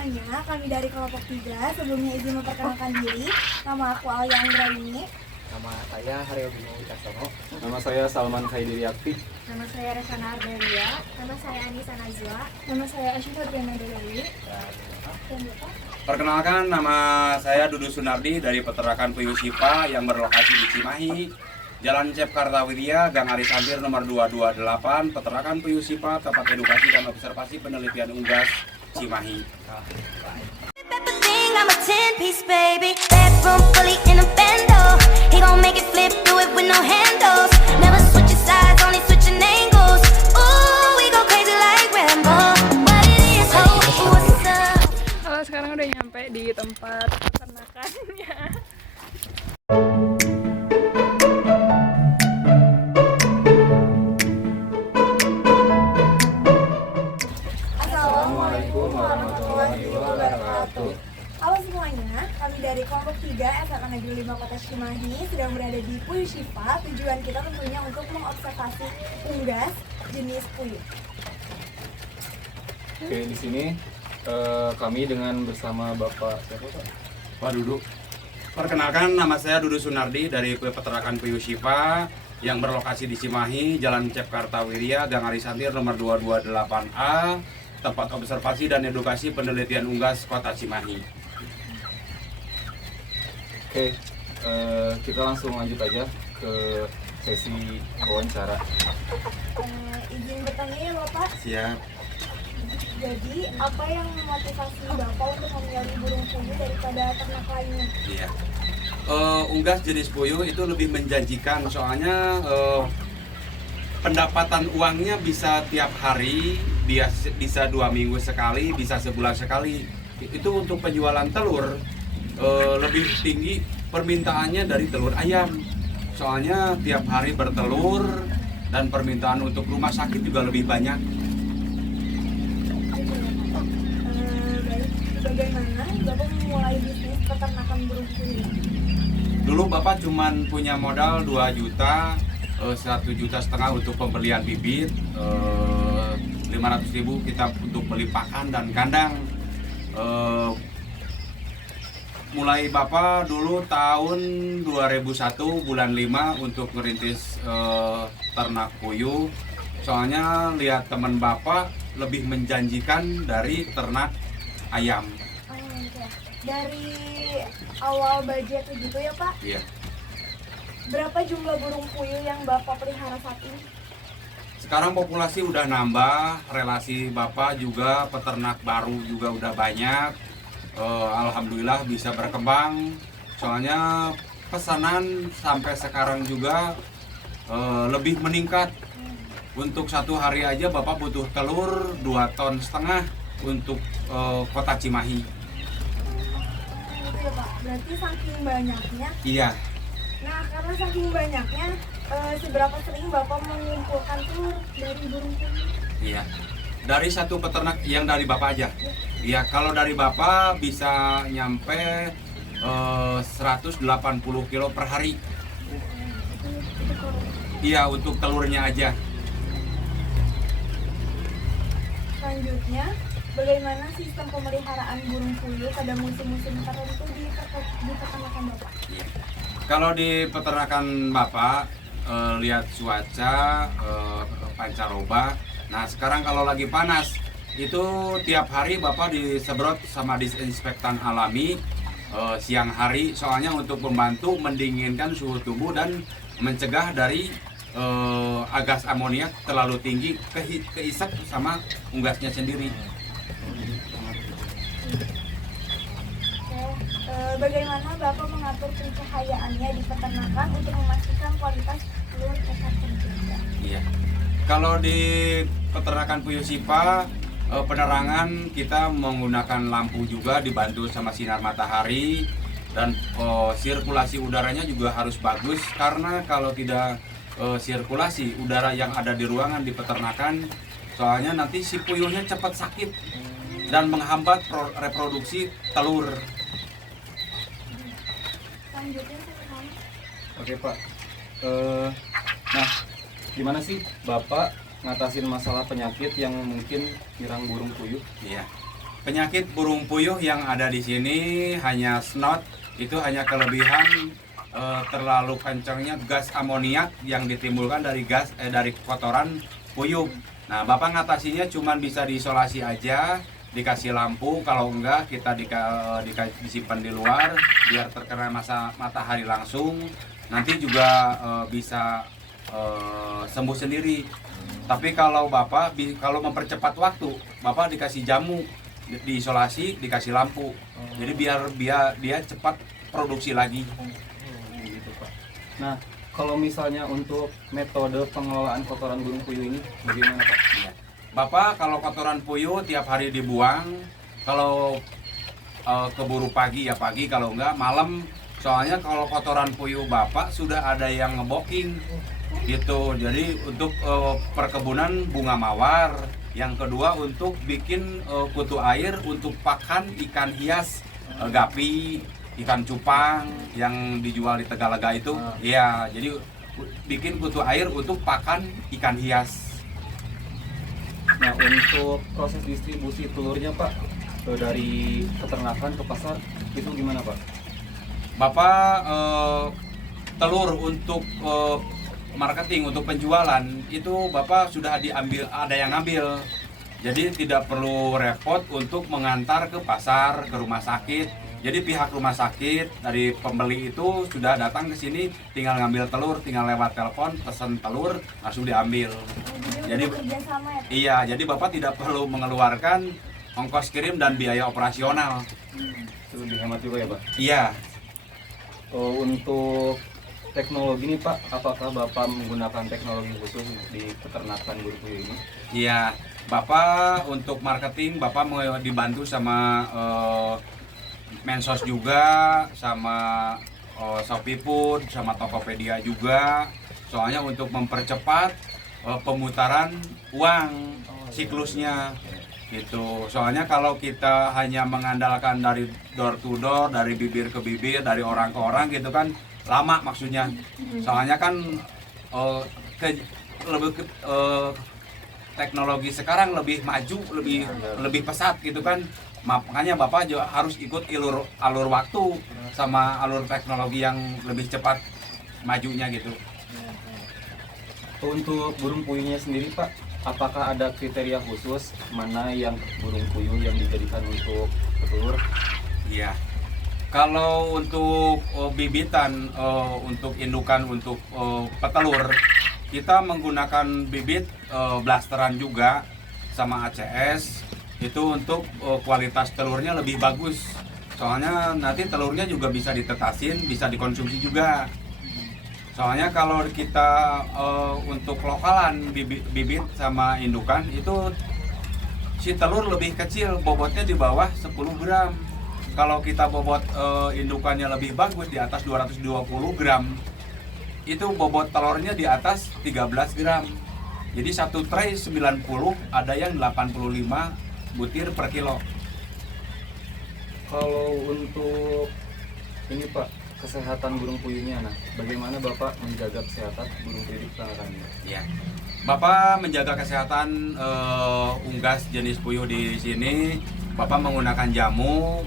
semuanya, kami dari kelompok 3 sebelumnya izin memperkenalkan diri. Nama aku Alia Anggraini. Nama saya Haryo Bimo Wicaksono. Nama saya Salman Khaidiri Akti. Nama saya Resana Ardelia. Nama saya Anissa Najwa. Nama saya Asyifa Adriana Dewi. Dan Bapak? Perkenalkan, nama saya Dudu Sunardi dari Peternakan Puyuh Sipa yang berlokasi di Cimahi, Jalan Cep Kartawidya, Gang Ari Sampir nomor 228, Peternakan Puyuh Sipa, tempat edukasi dan observasi penelitian unggas Cimahi. I'm a 10-piece baby, bedroom fully in a bando. He gon' make it flip, do it with no handles. Never switching sides, only switching angles. Ooh, we go crazy like Rambo. What it is, what's up? Halo, sekarang udah nyampe di tempat peternakannya. Assalamualaikum warahmatullahi wabarakatuh. Halo semuanya, kami dari kelompok 3 SMA Negeri 5 Kota Cimahi sedang berada di Puyuh Sipa. Tujuan kita tentunya untuk mengobservasi unggas jenis puyuh. Oke, di sini kami dengan bersama Bapak siapa Pak? Pak Dudu. Perkenalkan, nama saya Dudu Sunardi dari Peternakan Puyuh Sipa yang berlokasi di Cimahi, Jalan Cep Kartawidya, Gang Ari Sampir nomor 228A, tempat observasi dan edukasi penelitian unggas Kota Cimahi. Oke, kita langsung lanjut aja ke sesi wawancara. Izin bertanya ya Bapak, Siap. jadi apa yang memotivasi Bapak untuk memilih burung puyuh daripada ternak lainnya? Iya. Unggas jenis puyuh itu lebih menjanjikan, soalnya pendapatan uangnya bisa tiap hari, bisa 2 minggu sekali, bisa sebulan sekali. Itu untuk penjualan telur lebih tinggi permintaannya dari telur ayam. Soalnya tiap hari bertelur dan permintaan untuk rumah sakit juga lebih banyak. Baik, bagaimana Bapak memulai bisnis peternakan burung puyuh? Dulu Bapak cuman punya modal 2 juta, 1,5 juta untuk pembelian bibit, 500.000 kita untuk beli pakan dan kandang. Mulai Bapak dulu tahun 2001 bulan 5 untuk merintis ternak puyuh. Soalnya lihat teman Bapak lebih menjanjikan dari ternak ayam. Gitu ya. Dari awal budget gitu ya Pak, Iya. berapa jumlah burung puyuh yang Bapak pelihara saat ini? Sekarang populasi udah nambah, relasi Bapak juga peternak baru juga udah banyak. Alhamdulillah bisa berkembang. Soalnya pesanan sampai sekarang juga lebih meningkat. Untuk 1 hari aja Bapak butuh telur 2,5 ton untuk Kota Cimahi. Gitu ya Pak, berarti saking banyaknya. Iya. Nah, karena saking banyaknya, seberapa sering Bapak mengumpulkan telur dari burung puyuh? Iya. Dari satu peternak yang dari Bapak aja. Iya, kalau dari Bapak bisa nyampe 180 kilo per hari. Iya, untuk telurnya aja. Selanjutnya, bagaimana sistem pemeliharaan burung puyuh pada musim-musim tertentu di peternakan Bapak? Iya. Kalau di peternakan Bapak, lihat cuaca, pancaroba. Nah, sekarang kalau lagi panas, itu tiap hari Bapak disemprot sama disinfektan alami siang hari. Soalnya untuk membantu mendinginkan suhu tubuh dan mencegah dari gas amoniak terlalu tinggi keisap sama unggasnya sendiri. Bagaimana Bapak mengatur pencahayaannya di peternakan untuk memastikan kualitas telur tetap terjaga? Iya. Kalau di peternakan Puyuh Sipa, penerangan kita menggunakan lampu juga dibantu sama sinar matahari, dan sirkulasi udaranya juga harus bagus, karena kalau tidak sirkulasi udara yang ada di ruangan di peternakan, soalnya nanti si puyuhnya cepat sakit dan menghambat reproduksi telur. Selanjutnya saya mau. Oke Pak. Nah, gimana sih Bapak ngatasin masalah penyakit yang mungkin nyerang burung puyuh? Iya. penyakit burung puyuh yang ada di sini hanya snot, itu hanya kelebihan terlalu kencangnya gas amoniak yang ditimbulkan dari dari kotoran puyuh. Nah, Bapak ngatasinya cuma bisa diisolasi aja, dikasih lampu, kalau enggak kita disimpan di luar biar terkena matahari langsung. Nanti juga bisa sembuh sendiri. Tapi kalau Bapak kalau mempercepat waktu, Bapak dikasih jamu, diisolasi, dikasih lampu. Jadi biar dia cepat produksi lagi. Gitu, Pak. Nah, kalau misalnya untuk metode pengelolaan kotoran burung puyuh ini bagaimana, Pak? Bapak kalau kotoran puyuh tiap hari dibuang, kalau keburu pagi ya pagi, kalau enggak malam. Soalnya kalau kotoran puyuh Bapak sudah ada yang ngeboking gitu. Jadi untuk perkebunan bunga mawar, yang kedua untuk bikin kutu air untuk pakan ikan hias, gapi, ikan cupang yang dijual di Tegalega itu. Iya, jadi bikin kutu air untuk pakan ikan hias. Nah, untuk proses distribusi telurnya, Pak, dari peternakan ke pasar itu gimana, Pak? Bapak telur untuk marketing, untuk penjualan itu Bapak sudah diambil, ada yang ngambil. Jadi tidak perlu repot untuk mengantar ke pasar, ke rumah sakit. Jadi pihak rumah sakit dari pembeli itu sudah datang ke sini, tinggal ngambil telur, tinggal lewat telepon pesan telur langsung diambil. Jadi kerjasama ya? iya, jadi Bapak tidak perlu mengeluarkan ongkos kirim dan biaya operasional. Itu lebih hemat juga ya, Pak? Iya. Untuk teknologi nih, Pak, apakah Bapak menggunakan teknologi khusus di peternakan burung puyuh ini? Iya, Bapak untuk marketing Bapak mau dibantu sama Mensos juga, sama Shopee Food, sama Tokopedia juga. Soalnya untuk mempercepat pemutaran uang siklusnya gitu. Soalnya kalau kita hanya mengandalkan dari door to door, dari bibir ke bibir, dari orang ke orang gitu kan lama maksudnya. Soalnya kan teknologi sekarang lebih maju, lebih pesat gitu kan. Makanya Bapak juga harus ikut alur waktu sama alur teknologi yang lebih cepat majunya gitu. Untuk burung puyuhnya sendiri, Pak, apakah ada kriteria khusus mana yang burung puyuh yang dijadikan untuk petelur? Iya. Kalau untuk bibitan, untuk indukan, untuk petelur, kita menggunakan bibit blasteran juga sama ACS. Itu untuk kualitas telurnya lebih bagus. Soalnya nanti telurnya juga bisa ditetasin, bisa dikonsumsi juga. Soalnya kalau kita untuk lokalan bibit sama indukan itu si telur lebih kecil, bobotnya di bawah 10 gram. Kalau kita bobot indukannya lebih bagus di atas 220 gram, itu bobot telurnya di atas 13 gram. Jadi satu tray 90, ada yang 85 butir per kilo. Kalau untuk ini, Pak, kesehatan burung puyuhnya, nah bagaimana Bapak menjaga kesehatan burung puyuh di peternakannya? Ya, Bapak menjaga kesehatan unggas jenis puyuh di sini. Bapak menggunakan jamu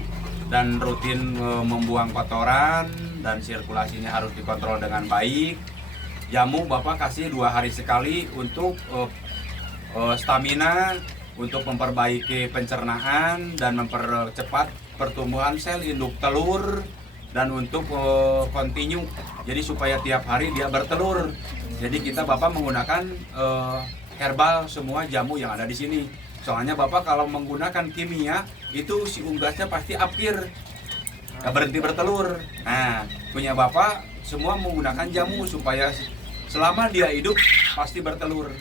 dan rutin membuang kotoran dan sirkulasinya harus dikontrol dengan baik. Jamu Bapak kasih 2 hari sekali untuk stamina, untuk memperbaiki pencernaan dan mempercepat pertumbuhan sel induk telur, dan untuk continue, jadi supaya tiap hari dia bertelur. Jadi kita Bapak menggunakan herbal semua jamu yang ada di sini. Soalnya Bapak kalau menggunakan kimia itu si unggasnya pasti apkir, nggak berhenti bertelur. Nah, punya Bapak semua menggunakan jamu supaya selama dia hidup pasti bertelur.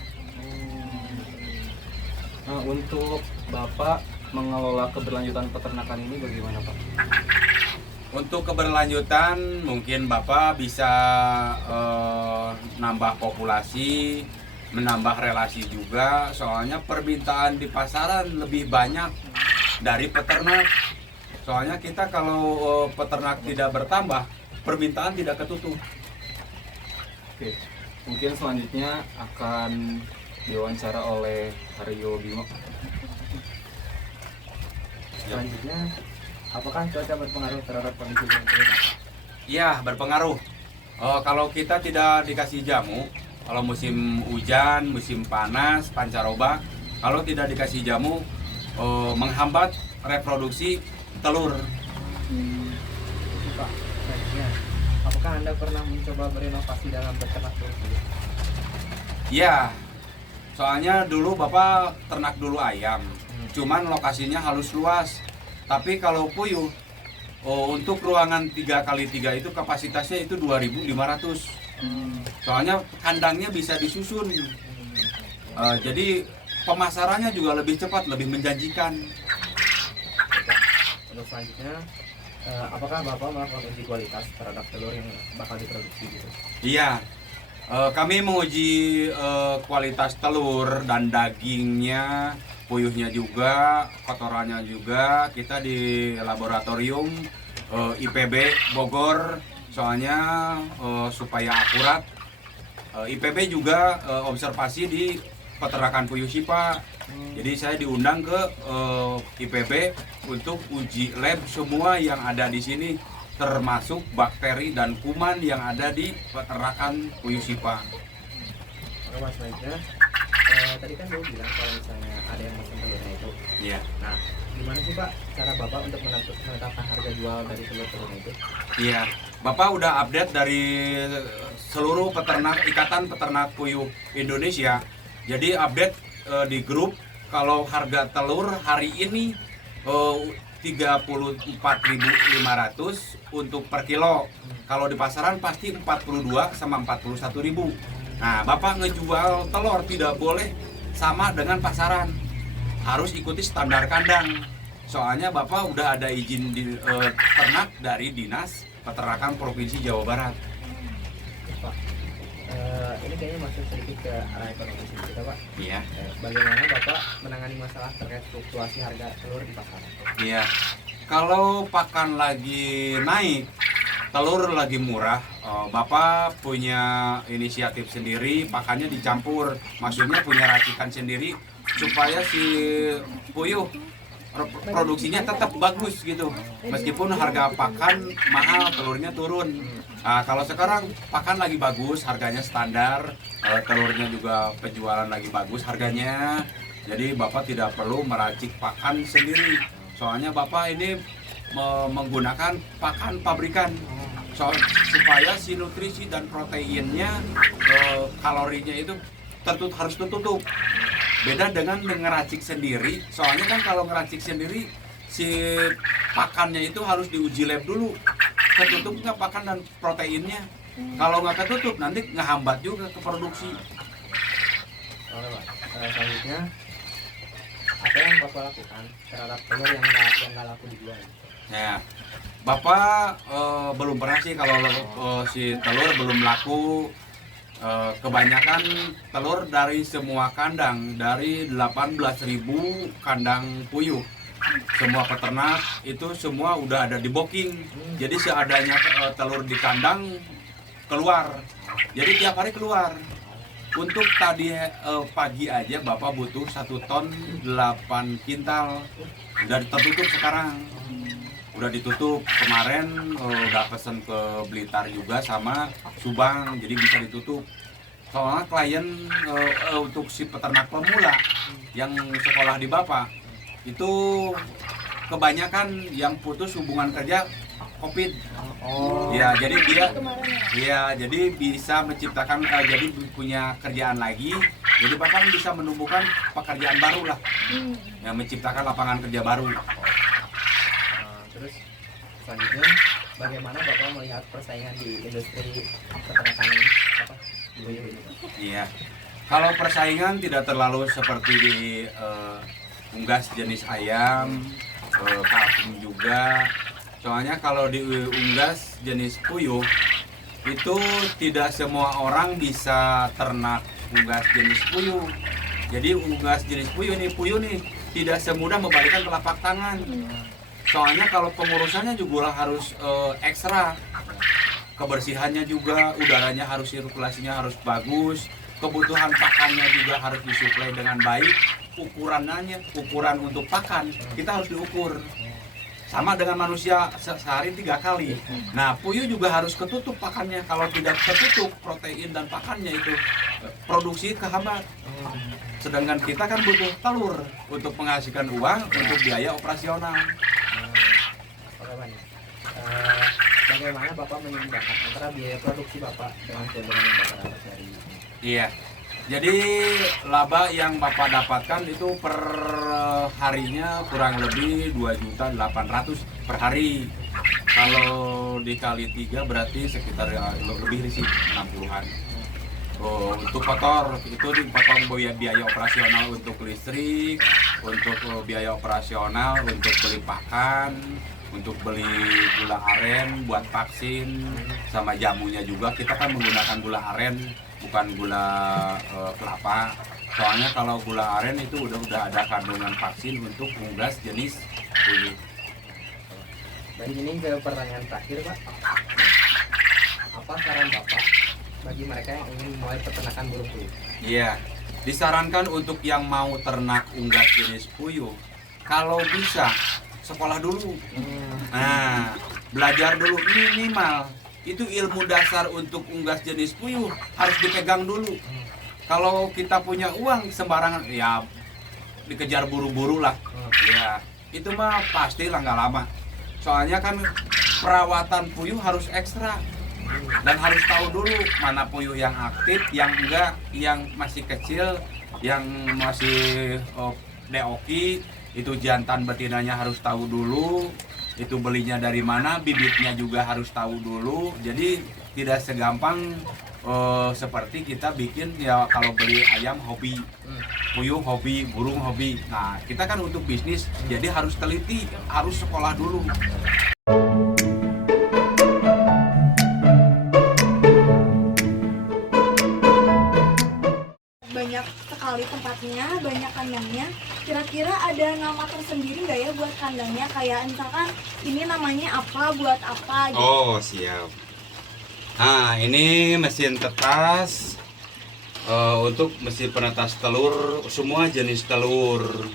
Nah, untuk Bapak mengelola keberlanjutan peternakan ini bagaimana, Pak? Untuk keberlanjutan mungkin Bapak bisa nambah populasi, menambah relasi juga. Soalnya permintaan di pasaran lebih banyak dari peternak. Soalnya kita kalau peternak tidak bertambah, permintaan tidak ketutup. Oke, mungkin selanjutnya akan diwawancara oleh Haryo Bimo. Selanjutnya, apakah cuaca berpengaruh terhadap kondisi burung puyuh, Pak? Iya, berpengaruh. Kalau kita tidak dikasih jamu, kalau musim hujan, musim panas, pancaroba, kalau tidak dikasih jamu, menghambat reproduksi telur. Itu, Pak. Selanjutnya, apakah Anda pernah mencoba berinovasi dalam beternak burung puyuh? Iya, soalnya dulu Bapak ternak dulu ayam, cuman lokasinya halus luas. Tapi kalau puyuh, untuk ruangan 3x3 itu kapasitasnya itu 2.500. Soalnya kandangnya bisa disusun. Jadi pemasarannya juga lebih cepat, lebih menjanjikan. Untuk selanjutnya, apakah Bapak melakukan uji kualitas terhadap telur yang bakal diproduksi gitu? Iya, kami menguji kualitas telur dan dagingnya, puyuhnya juga, kotorannya juga. Kita di laboratorium IPB Bogor, soalnya supaya akurat. IPB juga observasi di peternakan puyuh Syifa. Jadi saya diundang ke IPB untuk uji lab semua yang ada di sini, termasuk bakteri dan kuman yang ada di peternakan puyuh Syifa. Oke, Mas, selanjutnya, tadi kan Bapak bilang kalau misalnya ada yang mesen telurnya itu. Iya. Nah, gimana sih Pak cara Bapak untuk menetapkan harga jual dari telur-telurnya itu? Iya, Bapak udah update dari seluruh peternak, Ikatan Peternak Puyuh Indonesia. Jadi update di grup kalau harga telur hari ini 34.500 untuk per kilo. Kalau di pasaran pasti 42 sama 41.000. Nah, Bapak ngejual telur tidak boleh sama dengan pasaran. Harus ikuti standar kandang. Soalnya Bapak udah ada izin ternak dari Dinas Peternakan Provinsi Jawa Barat. Pak, ini kayaknya masuk sedikit ke arah ekonomi kita, Pak. Iya. Bagaimana Bapak menangani masalah terkait fluktuasi harga telur di pasaran? Iya. Kalau pakan lagi naik, telur lagi murah, Bapak punya inisiatif sendiri, pakannya dicampur, maksudnya punya racikan sendiri supaya si puyuh produksinya tetap bagus gitu, meskipun harga pakan mahal, telurnya turun. Nah, kalau sekarang pakan lagi bagus, harganya standar, telurnya juga penjualan lagi bagus harganya, jadi Bapak tidak perlu meracik pakan sendiri. Soalnya Bapak ini menggunakan pakan pabrikan, supaya si nutrisi dan proteinnya, kalorinya itu harus tertutup. Beda dengan ngeracik sendiri, soalnya kan kalau ngeracik sendiri si pakannya itu harus diuji lab dulu, ketutup nggak pakan dan proteinnya. Kalau nggak ketutup nanti ngehambat juga ke produksi. Oke, Pak. Selanjutnya, apa yang Bapak lakukan terhadap telur yang nggak laku dijual? Ya, Bapak belum pernah sih kalau si telur belum laku. Kebanyakan telur dari semua kandang, dari 18.000 kandang puyuh, semua peternak itu semua udah ada di booking. Jadi seadanya telur di kandang keluar, jadi tiap hari keluar. Untuk tadi pagi aja Bapak butuh 1 ton 8 kintal, udah tertutup sekarang. Udah ditutup kemarin, udah pesen ke Blitar juga sama Subang, jadi bisa ditutup. Soalnya klien untuk si peternak pemula yang sekolah di Bapak itu kebanyakan yang putus hubungan kerja COVID. Ya, jadi jadi bisa menciptakan, jadi punya kerjaan lagi. Jadi Bapak bisa menumbuhkan pekerjaan baru lah, yang menciptakan lapangan kerja baru. Terus selanjutnya, bagaimana Bapak melihat persaingan di industri peternakan ini? Iya, kalau persaingan tidak terlalu seperti di unggas jenis ayam, kalkun juga. Soalnya kalau di unggas jenis puyuh itu tidak semua orang bisa ternak unggas jenis puyuh. Jadi unggas jenis puyuh nih tidak semudah membalikkan telapak tangan. Soalnya kalau pengurusannya juga harus ekstra, kebersihannya juga, udaranya harus, sirkulasinya harus bagus, kebutuhan pakannya juga harus disuplai dengan baik. ukuran untuk pakan kita harus diukur. Sama dengan manusia sehari 3 kali. Nah, puyuh juga harus ketutup pakannya. Kalau tidak ketutup protein dan pakannya itu produksi kehambat. Sedangkan kita kan butuh telur untuk menghasilkan uang untuk biaya operasional. Oke Bang. Bagaimana Bapak menyeimbangkan antara biaya produksi Bapak dengan keuntungan yang Bapak dapat dari Iya. Jadi laba yang Bapak dapatkan itu per harinya kurang lebih 2.800.000 per hari. Kalau dikali 3 berarti sekitar lebih sih 60-an. Untuk kotor itu dipotong biaya operasional untuk listrik, untuk biaya operasional untuk beli pakan, untuk beli gula aren buat vaksin, sama jamunya juga kita kan menggunakan gula aren bukan gula kelapa. Soalnya kalau gula aren itu udah ada kandungan vaksin untuk unggas jenis puyuh. Dan ini ke pertanyaan terakhir Pak. Apa saran Bapak bagi mereka yang ingin memulai peternakan burung puyuh? Iya, disarankan untuk yang mau ternak unggas jenis puyuh, kalau bisa sekolah dulu. Nah, belajar dulu minimal. Itu ilmu dasar untuk unggas jenis puyuh harus dipegang dulu. Kalau kita punya uang sembarangan, ya dikejar buru-buru lah. Ya, itu mah pastilah nggak lama. Soalnya kan perawatan puyuh harus ekstra. Dan harus tahu dulu mana puyuh yang aktif, yang enggak, yang masih kecil, yang masih deoki, itu jantan betinanya harus tahu dulu, itu belinya dari mana, bibitnya juga harus tahu dulu. Jadi tidak segampang seperti kita bikin ya kalau beli ayam hobi, puyuh hobi, burung hobi. Nah kita kan untuk bisnis, jadi harus teliti, harus sekolah dulu. Banyak sekali tempatnya, banyak kandangnya. Kira-kira ada nama tersendiri nggak ya buat kandangnya? Kayak misalkan ini namanya apa, buat apa gitu. Oh siap. Nah ini mesin tetas untuk mesin penetas telur, semua jenis telur.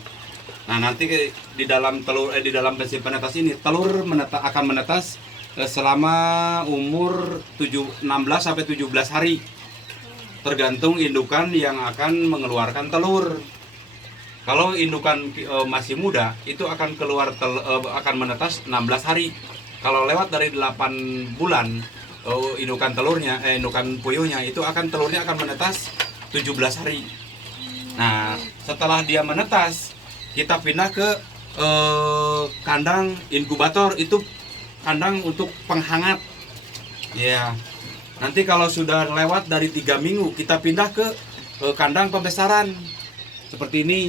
Nah nanti di dalam di dalam mesin penetas ini telur akan menetas selama umur 16 sampai 17 hari. Tergantung indukan yang akan mengeluarkan telur. Kalau indukan masih muda itu akan akan menetas 16 hari. Kalau lewat dari 8 bulan indukan telurnya indukan puyuhnya itu telurnya akan menetas 17 hari. Nah, setelah dia menetas, kita pindah ke kandang inkubator, itu kandang untuk penghangat. Ya. Nanti kalau sudah lewat dari 3 minggu, kita pindah ke kandang pembesaran. Seperti ini.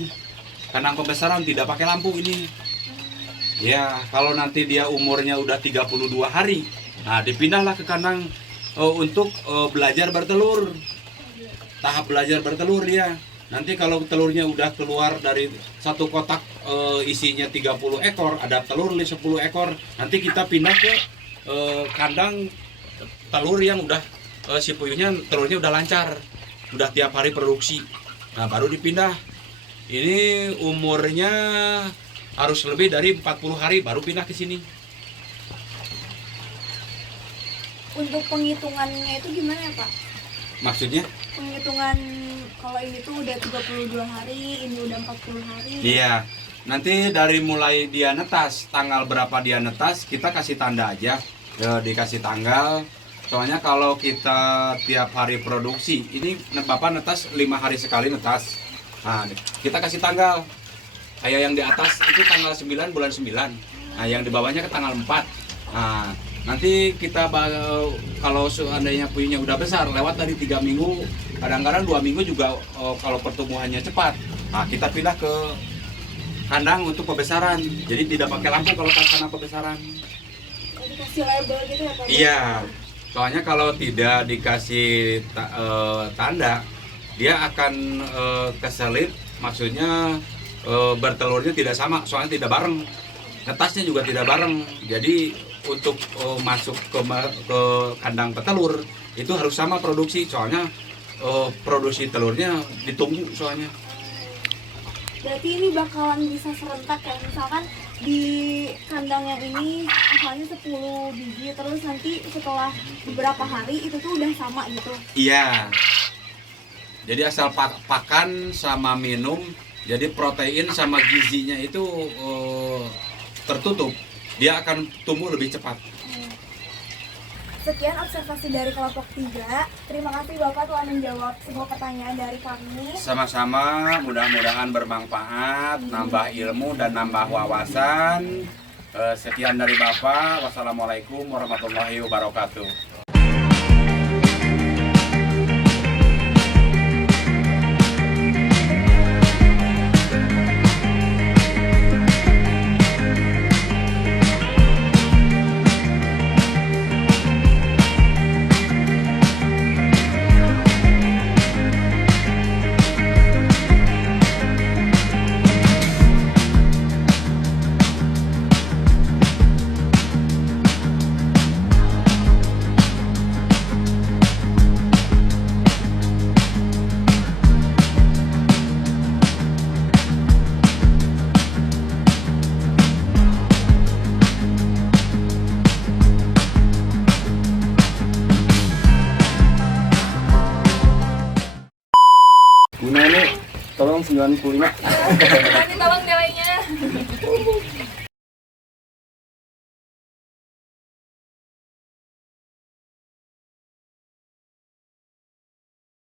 Kandang pembesaran tidak pakai lampu ini. Ya, kalau nanti dia umurnya udah 32 hari, nah dipindahlah ke kandang untuk belajar bertelur. Tahap belajar bertelur ya. Nanti kalau telurnya udah keluar dari satu kotak isinya 30 ekor, ada telur 10 ekor, nanti kita pindah ke kandang telur yang udah si puyuhnya telurnya udah lancar, udah tiap hari produksi. Nah baru dipindah. Ini umurnya harus lebih dari 40 hari baru pindah ke sini. Untuk penghitungannya itu gimana ya Pak? Maksudnya? Penghitungan kalau ini tuh udah 32 hari, ini udah 40 hari. Iya. Nanti dari mulai dia netas, tanggal berapa dia netas, kita kasih tanda aja. Dikasih tanggal. Soalnya kalau kita tiap hari produksi, ini Bapak netas 5 hari sekali netas. Nah, kita kasih tanggal. Kayak yang di atas itu tanggal 9 bulan 9. Nah, yang di bawahnya ke tanggal 4. Nah, nanti kita kalau seandainya puyuhnya udah besar, lewat dari 3 minggu, kadang-kadang 2 minggu juga kalau pertumbuhannya cepat. Nah, kita pindah ke kandang untuk pembesaran. Jadi tidak pakai lampu kalau kandang pembesaran. Dikasih label gitu ya Pak? Iya. Soalnya kalau tidak dikasih tanda, dia akan keselip, maksudnya bertelurnya tidak sama, soalnya tidak bareng. Netasnya juga tidak bareng. Jadi untuk masuk ke kandang petelur itu harus sama produksi, soalnya produksi telurnya ditunggu soalnya. Berarti ini bakalan bisa serentak ya, misalkan di kandang yang ini asalnya 10 biji, terus nanti setelah beberapa hari itu tuh udah sama gitu. Iya. Jadi asal pakan sama minum, jadi protein sama gizinya itu tertutup, dia akan tumbuh lebih cepat. Sekian observasi dari kelompok 3. Terima kasih Bapak telah menjawab semua pertanyaan dari kami. Sama-sama, mudah-mudahan bermanfaat, nambah ilmu dan nambah wawasan. Sekian dari Bapak. Wassalamualaikum warahmatullahi wabarakatuh. Guna ini tolong 95.